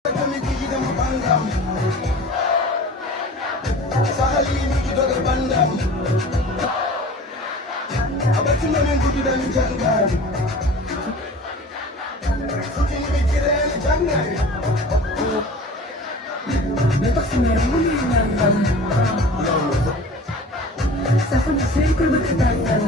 Sa sempre berketangan.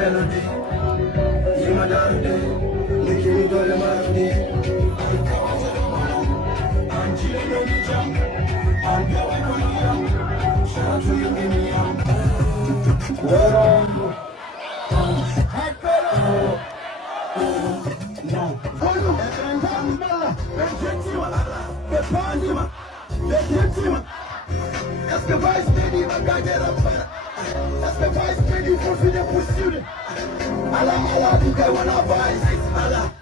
Melody, you my darling, making me go to melody. I'm chilling on the jump, I'm going on the jump. Shout out to you, give me That's the vice lady, my guy, get up. That's the vice lady for the pursuit. Allah, you guys wanna vice, Allah.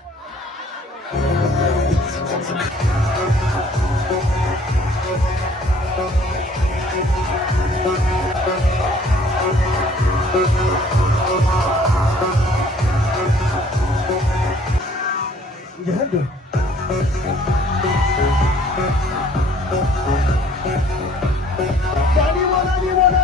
Anyone?